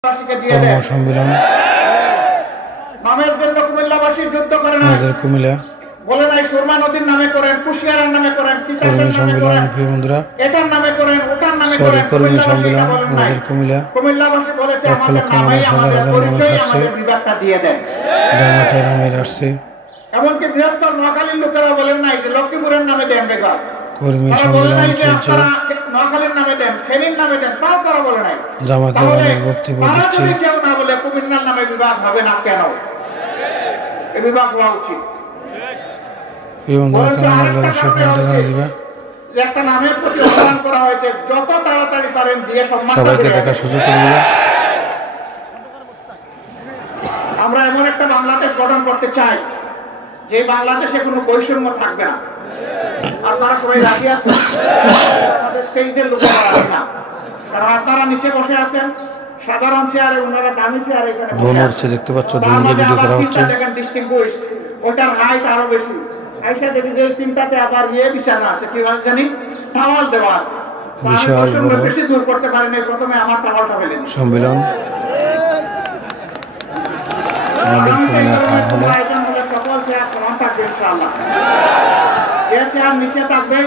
সম্মেলন নামের জন্য কুমিল্লাবাসী যুদ্ধ করে না। আমাদের কুমিল্লা বলে নাই সুরমা নদীর নামে করেন, কুশিয়ারার নামে করেন, কর্মী সম্মেলন বন্ধুরা এটার নামে করেন, ওটার নামে সরি করেন। কর্মী সম্মেলন আমাদের কুমিল্লা কুমিল্লাবাসী বলেছে লক্ষ আমাদের লক্ষ নামে, মানুষ হাজার আমাদের হাজার মানুষ পরিচয়, আসছে আমাদের বিভাগটা দিয়ে দেন। জামাতের আমির আসছে এমনকি বৃহত্তর নোয়াখালীর লোকেরা বলেন নাই যে লক্ষ্মীপুরের নামে দেন বেকার, কর্মী তারা বলে নাই সম্মেলন যে চলছে আপনারা নোয়াখালীর নামে দেন, ফেনীর নামে দেন, তাও তারা বলে নাই। জামাতের তাহলে আমির বক্তব্য তারা দিচ্ছে যদি কেউ না বলে কুমিল্লার নামে বিভাগ হবে না কেন? এই বিভাগ হওয়া উচিত। এই বন্ধুরা কেমন লাগলো অবশ্যই কমেন্টে জানিয়ে দিবা। যে একটা নামের প্রতি অপমান করা হয়েছে, যত তাড়াতাড়ি পারেন দিয়ে সম্মান সবাইকে দেখার সুযোগ করে দিবা। আমরা এমন একটা বাংলাদেশ গঠন করতে চাই যে বাংলাদেশে কোনো বৈষম্য থাকবে না। আপনারা সবাই রাজি আছেন? আমাদের স্টেজের লোকেরা রাজি না, কারণ আপনারা নিচে বসে আছেন সাধারণ চেয়ারে, ওনারা দামি চেয়ারে এখানে ধোন উঠছে দেখতে পাচ্ছ, ধোন দিয়ে ভিডিও করা হচ্ছে। দেখেন ডিস্টিংগুইশ, ওটার হাইট আরো বেশি। আইসা দেখি যে তিনটাতে আবার বিছানা আছে, কি জানি টাওয়াল দেওয়া আছে। বিশাল বড় বেশি দূর করতে পারিনি, প্রথমে আমার টাওয়ালটা ফেলে দিই। সম্মেলন আমাদের কুমিল্লা টাউন হলে সকল চেয়ার সমান থাকবে ইনশাআল্লাহ। যে চেয়ার নিচে থাকবে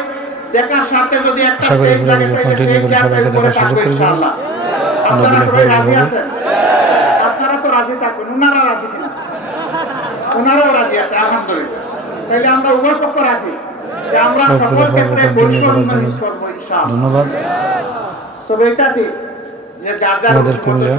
দেখার সাথে যদি একটা আশা করি পুরো ভিডিও কন্টিনিউ করে সবাইকে দেখার সুযোগ করে দেবেন। আপনারা তো রাজি থাকবেন, ওনারা রাজি কিনা? ওনারাও রাজি আছে আলহামদুলিল্লাহ। তাইলে আমরা উভয় পক্ষ রাজি যে আমরা সকল ক্ষেত্রে বৈষম্য করবো ইনশাআল্লাহ। ধন্যবাদ। তবে এটা ঠিক যে যার যার আমাদের কুমিল্লা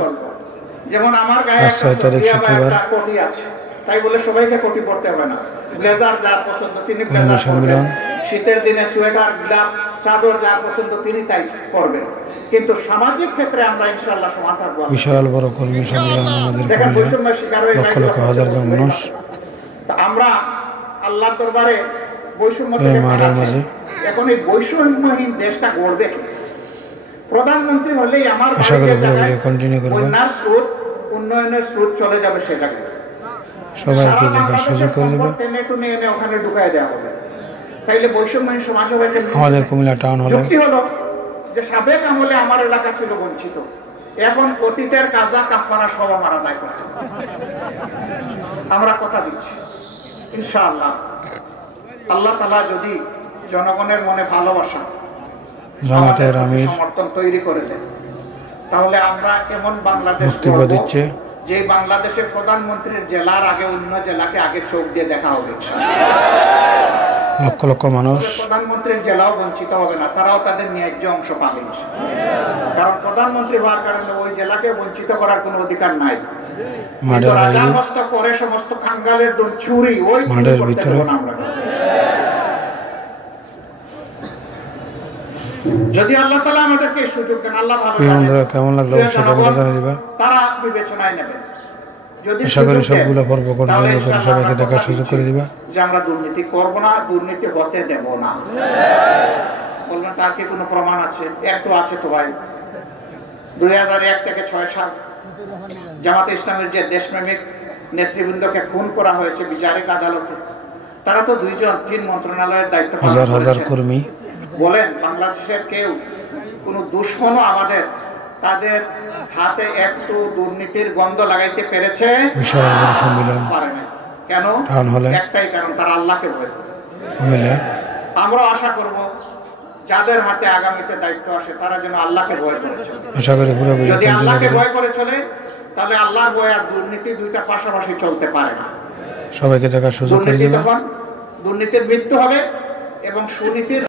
যেমন আমার গায়ে 6 তারিখ শুক্রবার কোটি আছে, তাই বলে সবাইকে কোটি পড়তে হবে না। ব্লেজার যার পছন্দ তিনি ব্লেজার সম্মেলন, শীতের দিনে সোয়েটার, গ্লাভ, চাদর যার পছন্দ তিনি তাই পরবেন। কিন্তু সামাজিক ক্ষেত্রে আমরা ইনশাআল্লাহ সমান থাকবো। বিশাল বড় কর্মী সম্মেলন আমাদের কুমিল্লা, লক্ষ লক্ষ হাজার জন মানুষ। আমরা আল্লাহর দরবারে বৈষম্য মাঝে এখন এই বৈষম্যহীন দেশটা গড়বে। প্রধানমন্ত্রী হলেই আমার আশা করি ভিডিও কন্টিনিউ করবে। উন্নয়নের স্রোত চলে যাবে, সেটাকে সবাইকে দেখার সুযোগ করে দেবে। টেনে টুনে এনে ওখানে ঢুকাই দেওয়া হবে। তাইলে বৈষম্যহীন সমাজ হবে। আমাদের কুমিল্লা টাউন হলে যুক্তি হলো যে সাবেক আমলে আমার এলাকা ছিল বঞ্চিত, এখন অতীতের কাজা কাফারা সব আমার আদায় করতে আমরা কথা দিচ্ছি ইনশাআল্লাহ। আল্লাহ তাআলা যদি জনগণের মনে ভালোবাসা, জামাতের আমির সমর্থন তৈরি করে দেন, তাহলে আমরা এমন বাংলাদেশ বক্তব্য দিচ্ছে যে বাংলাদেশের প্রধানমন্ত্রীর জেলার আগে অন্য জেলাকে আগে চোখ দিয়ে দেখা হবে। লক্ষ লক্ষ মানুষ, প্রধানমন্ত্রীর জেলাও বঞ্চিত হবে না, তারাও তাদের ন্যায্য অংশ পাবে। কারণ প্রধানমন্ত্রী হওয়ার কারণে ওই জেলাকে বঞ্চিত করার কোনো অধিকার নাই। রাজার হস্ত করে সমস্ত খাঙ্গালের চুরি ওই মাঠের ভিতরে যদি আল্লাহ তাআলা আমাদেরকে সুযোগ দেন, আল্লাহ ভালো কেমন লাগলো অবশ্যই কমেন্টে জানিয়ে দিবা। তারা বিবেচনায় নেবে। যদি আশা করি সবগুলো পর্ব কন্টিনিউ করে সবাইকে দেখার সুযোগ করে দিবা। যে আমরা দুর্নীতি করব না, দুর্নীতি হতে দেব না। বলবেন তার কি কোনো প্রমাণ আছে? একটু আছে তো ভাই। 2001 থেকে 6 সাল জামাতে ইসলামের যে দেশপ্রেমিক নেতৃবৃন্দকে খুন করা হয়েছে বিচারিক আদালতে, তারা তো 2 জন 3 মন্ত্রণালয়ের দায়িত্ব পালন হাজার হাজার করেছেন। কর্মী বলেন বাংলাদেশের কেউ কোন দুশ্মনও আমাদের তাদের হাতে একটু দুর্নীতির গন্ধ লাগাইতে পেরেছে? বিশাল বড় সম্মেলন পারে না। কেন? একটাই কারণ, তারা আল্লাহকে ভয় করে। আমরা আশা করব যাদের হাতে আগামীতে দায়িত্ব আসে তারা যেন আল্লাহকে ভয় করে চলে। আশা করি পুরো যদি আল্লাহকে ভয় করে চলে তাহলে আল্লাহর ভয় আর দুর্নীতি দুইটা পাশাপাশি চলতে পারে না। সবাইকে দেখার সুযোগ করে দিবেন। দুর্নীতির মৃত্যু হবে এবং সুনীতির